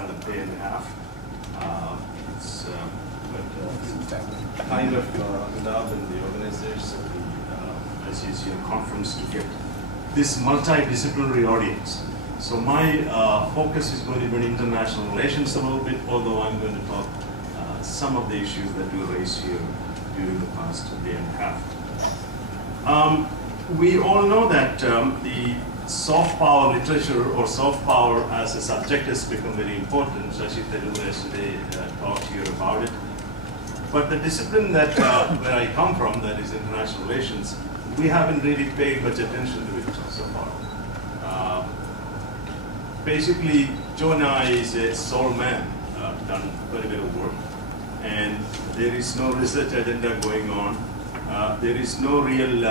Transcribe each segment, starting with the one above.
around a day and a half. It's kind of Amitabh and the organizers of the ICCR conference to get this multidisciplinary audience. So my focus is going to be on international relations a little bit, although I'm going to talk some of the issues that we raised here during the past day and a half. We all know that the soft power literature or soft power as a subject has become very important. Shashi Tharoor yesterday talked here about it. But the discipline that where I come from, that is international relations, we haven't really paid much attention to it so far. Basically, Jonah is a sole man, done very little work, and there is no research agenda going on. There is no real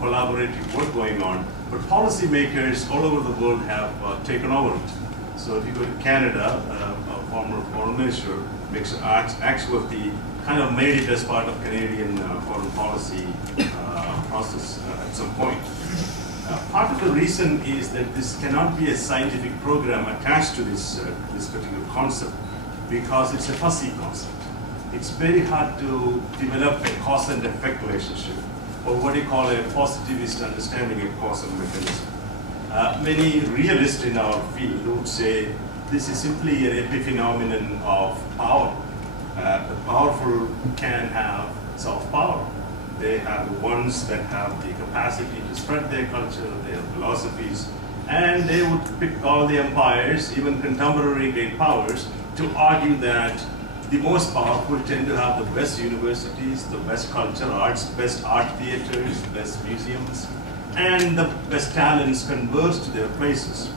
collaborative work going on, but policymakers all over the world have taken over it. So if you go to Canada, a former foreign minister makes Axworthy kind of made it as part of Canadian foreign policy process at some point. Part of the reason is that this cannot be a scientific program attached to this particular concept because it's a fuzzy concept. It's very hard to develop a cause and effect relationship, or what you call a positivist understanding of causal mechanism. Many realists in our field would say this is simply an epiphenomenon of power. The powerful can have soft power. They are the ones that have the capacity to spread their culture, their philosophies, and they would pick all the empires, even contemporary great powers, to argue that the most powerful tend to have the best universities, the best culture, best art theaters, best museums, and the best talents converge to their places.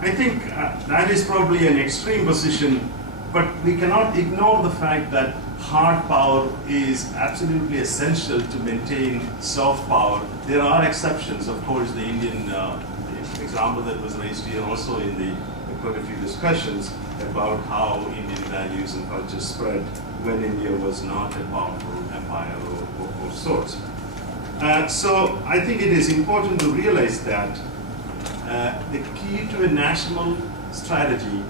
I think that is probably an extreme position, but we cannot ignore the fact that hard power is absolutely essential to maintain soft power. There are exceptions, of course. The Indian the example that was raised here also in the quite a few discussions about how Indian values and culture spread when India was not a powerful empire or sorts. So I think it is important to realize that the key to a national strategy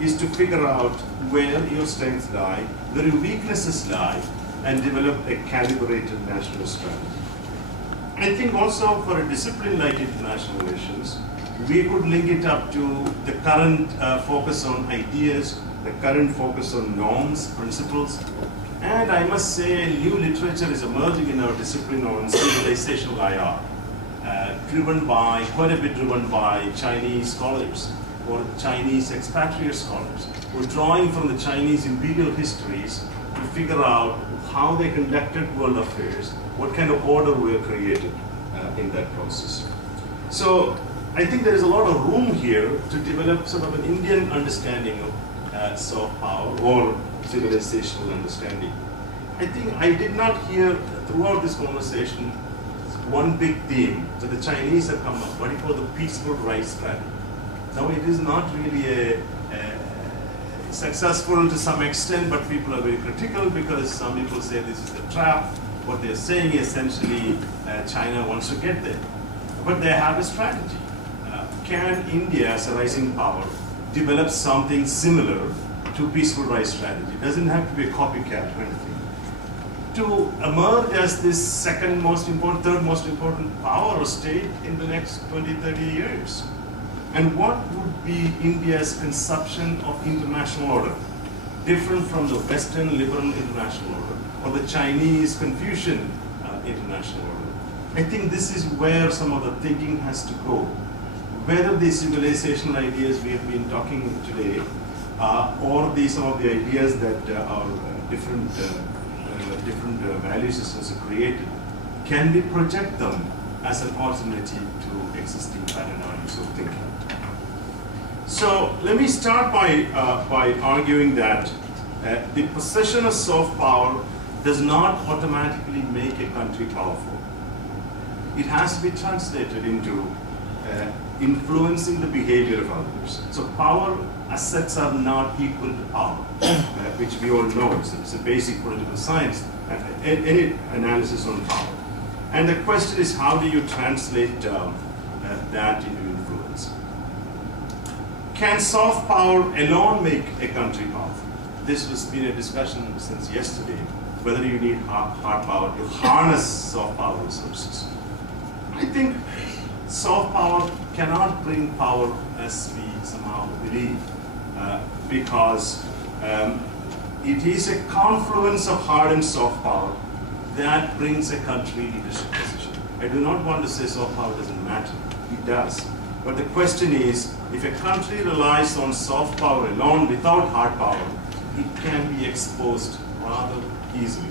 is to figure out where your strengths lie, where your weaknesses lie, and develop a calibrated national strategy. I think also for a discipline like international relations, we could link it up to the current focus on ideas, the current focus on norms, principles, and I must say new literature is emerging in our discipline on civilizational IR, quite a bit driven by Chinese scholars or Chinese expatriate scholars who are drawing from the Chinese imperial histories to figure out how they conducted world affairs, what kind of order were created in that process. So I think there is a lot of room here to develop sort of an Indian understanding of soft power or civilizational understanding. I think I did not hear throughout this conversation one big theme that the Chinese have come up, what you call the peaceful rise strategy. Now it is not really successful to some extent, but people are very critical because some people say this is a trap. What they're saying essentially China wants to get there. But they have a strategy. Can India, as a rising power, develop something similar to peaceful rise strategy? It doesn't have to be a copycat or anything. To emerge as this second most important, third most important power or state in the next 20, 30 years. And what would be India's conception of international order? Different from the Western liberal international order or the Chinese Confucian international order. I think this is where some of the thinking has to go. Whether the civilizational ideas we have been talking today or some of the ideas that our different value systems are created, can we project them as an alternative to existing paradigms of thinking? So let me start by arguing that the possession of soft power does not automatically make a country powerful. It has to be translated into influencing the behavior of others. So power assets are not equal to power, which we all know. It's a basic political science, any analysis on power. And the question is, how do you translate that into influence? Can soft power alone make a country powerful? This has been a discussion since yesterday, whether you need hard power to harness soft power resources. I think soft power cannot bring power as we somehow believe, because it is a confluence of hard and soft power that brings a country leadership position. I do not want to say soft power doesn't matter. It does. But the question is, if a country relies on soft power alone without hard power, it can be exposed rather easily,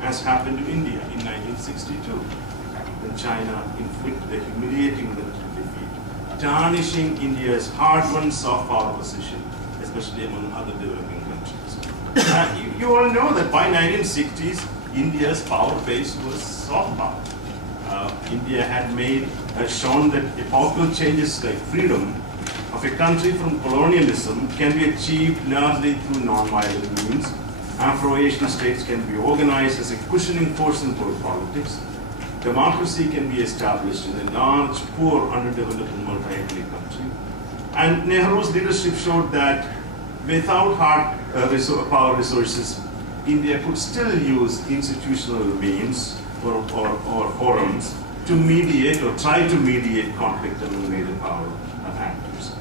as happened to India in 1962, when China inflicted a humiliating military defeat, tarnishing India's hard-won soft power position, especially among other developing countries. You all know that by 1960s, India's power base was soft power. India had shown that epochal changes like freedom of a country from colonialism can be achieved largely through non-violent means. Afro-Asian states can be organized as a cushioning force in world politics. Democracy can be established in a large, poor, underdeveloped, multi-ethnic country. And Nehru's leadership showed that without hard power resources, India could still use institutional means or forums to mediate or try to mediate conflict among major power actors.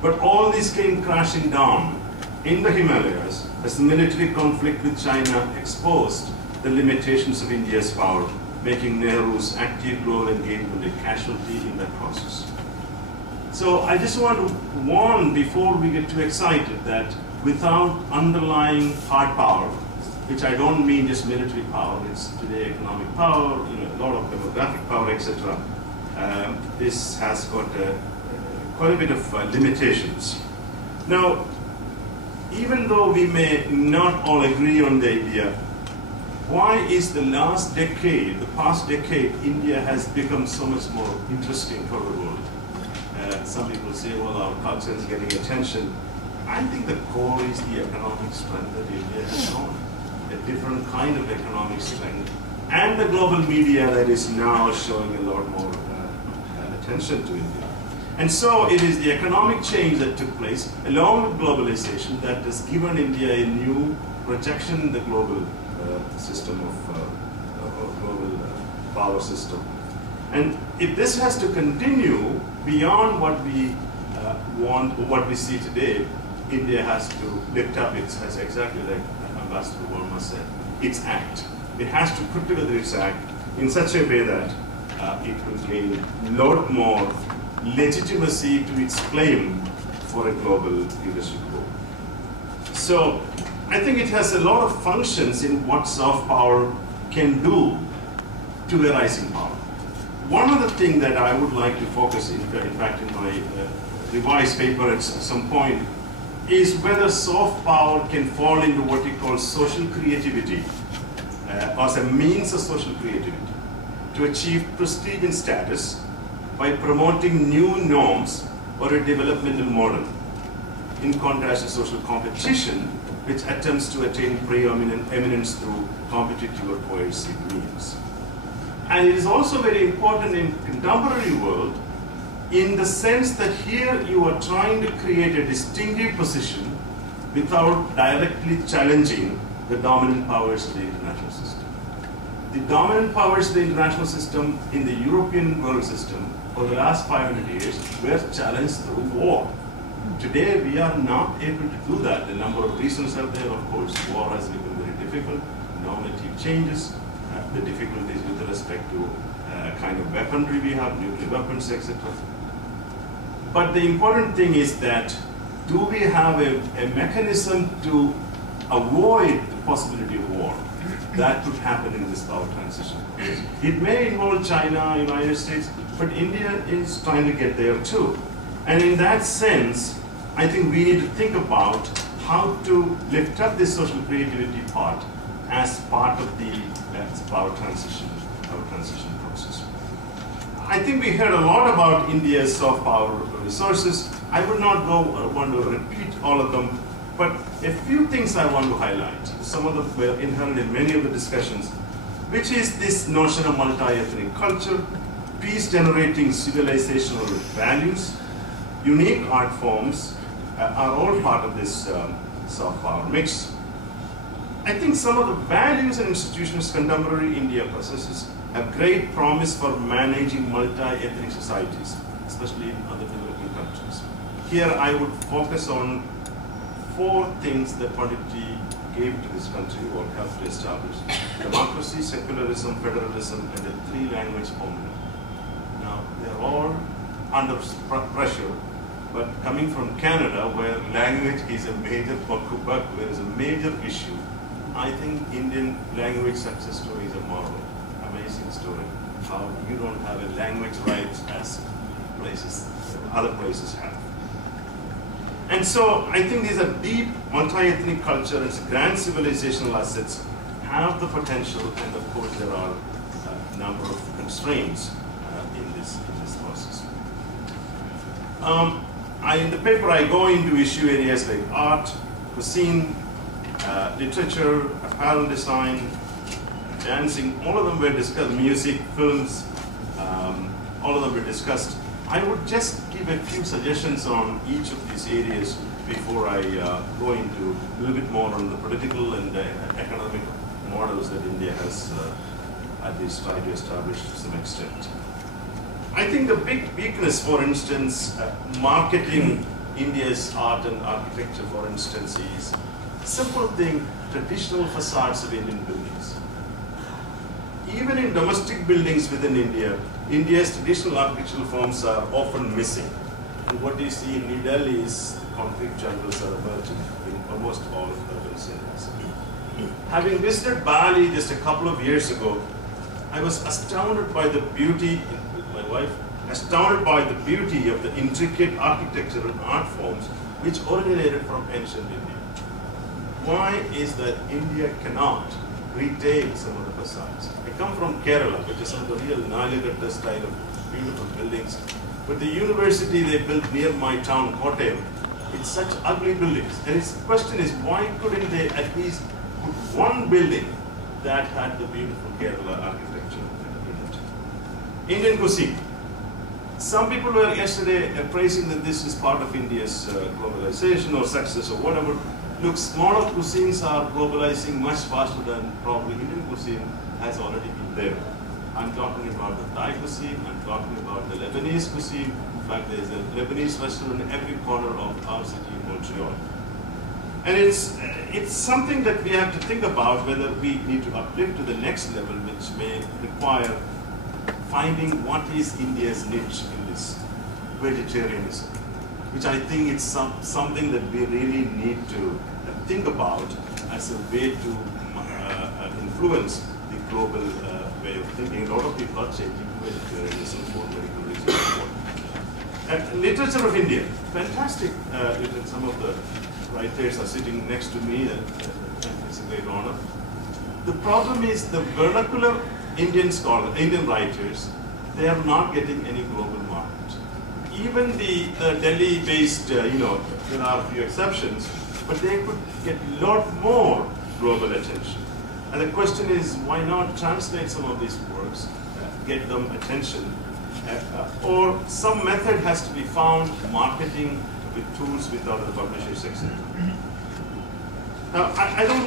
But all this came crashing down in the Himalayas as the military conflict with China exposed the limitations of India's power, making Nehru's active global engagement a casualty in that process. So I just want to warn before we get too excited that without underlying hard power, which I don't mean just military power, it's today economic power, a lot of demographic power, etc. This has got quite a bit of limitations. Now, even though we may not all agree on the idea, why is the past decade, India has become so much more interesting for the world? Some people say, well, our culture is getting attention. I think the core is the economic strength that India has shown. A different kind of economic strength, and the global media that is now showing a lot more attention to India. And so it is the economic change that took place along with globalization that has given India a new projection in the global system of global power system. And if this has to continue beyond what we want, what we see today, India has to lift up its, as exactly like Ambassador Verma said, its act. It has to put together its act in such a way that it will gain a lot more legitimacy to its claim for a global leadership role. So I think it has a lot of functions in what soft power can do to a rising power. One other thing that I would like to focus, in fact, in my revised paper at some point, is whether soft power can fall into what we call social creativity, as a means of social creativity, to achieve prestige and status by promoting new norms or a developmental model, in contrast to social competition, which attempts to attain preeminence through competitive or coercive means. And it is also very important in contemporary world, in the sense that here you are trying to create a distinctive position without directly challenging the dominant powers of the international system. The dominant powers of the international system in the European world system for the last 500 years were challenged through war. Today we are not able to do that. A number of reasons are there, of course. War has become very difficult, normative changes, the difficulties with respect to kind of weaponry we have, nuclear weapons, etc. But the important thing is that, do we have a mechanism to avoid the possibility of war? That could happen in this power transition. It may involve China, United States, but India is trying to get there too. And in that sense, I think we need to think about how to lift up this social creativity part as part of the power transition process. I think we heard a lot about India's soft power resources. I would not want to repeat all of them, but a few things I want to highlight. Some of them were inherent in many of the discussions, which is this notion of multi-ethnic culture, peace-generating civilizational values, unique art forms, are all part of this soft power mix. I think some of the values and institutions contemporary India possesses have great promise for managing multi-ethnic societies, especially in other developing countries. Here I would focus on 4 things that Panditji gave to this country or helped to establish: democracy, secularism, federalism, and the 3-language formula. Now, they're all under pressure, but coming from Canada, where language is a major where is a major issue, I think Indian language success story is a model, amazing story. How you don't have a language rights as other places have. And so I think these are deep multi-ethnic culture and grand civilizational assets have the potential, and of course there are a number of constraints in this process. In the paper I go into issue areas like art, cuisine, literature, apparel design, dancing. All of them were discussed. Music, films, all of them were discussed. I would just give a few suggestions on each of these areas before I go into a little bit more on the political and economic models that India has at least tried to establish to some extent. I think the big weakness, for instance, marketing India's art and architecture, for instance, is simple thing, traditional facades of Indian buildings. Even in domestic buildings within India, India's traditional architectural forms are often missing. And what you see in New Delhi is concrete jungles are emerging in almost all of urban centers. Having visited Bali just a couple of years ago, I was astounded by the beauty, with my wife, astounded by the beauty of the intricate architecture and art forms which originated from ancient India. Why is that India cannot retake some of the facades? I come from Kerala, which is some of the real Nalagata style of beautiful buildings. But the university they built near my town, Kottayam, it's such ugly buildings. And the question is, why couldn't they at least put one building that had the beautiful Kerala architecture in it? Indian cuisine. Some people were yesterday praising that this is part of India's globalization or success or whatever. Look, smaller cuisines are globalizing much faster than probably Indian cuisine has already been there. I'm talking about the Thai cuisine, I'm talking about the Lebanese cuisine. In fact, there's a Lebanese restaurant in every corner of our city in Montreal. And it's something that we have to think about whether we need to uplift to the next level, which may require finding what is India's niche in this vegetarianism, which I think it's something that we really need to think about as a way to influence the global way of thinking. A lot of people are changing to vegetarianism for medical reasons. Literature of India, fantastic literature. Some of the writers are sitting next to me, and it's a great honor. The problem is the vernacular Indian writers, they are not getting any global market. Even the Delhi-based, there are a few exceptions, but they could get a lot more global attention. And the question is, why not translate some of these works, get them attention, or some method has to be found, marketing with tools with other publishers, etc. Now, I don't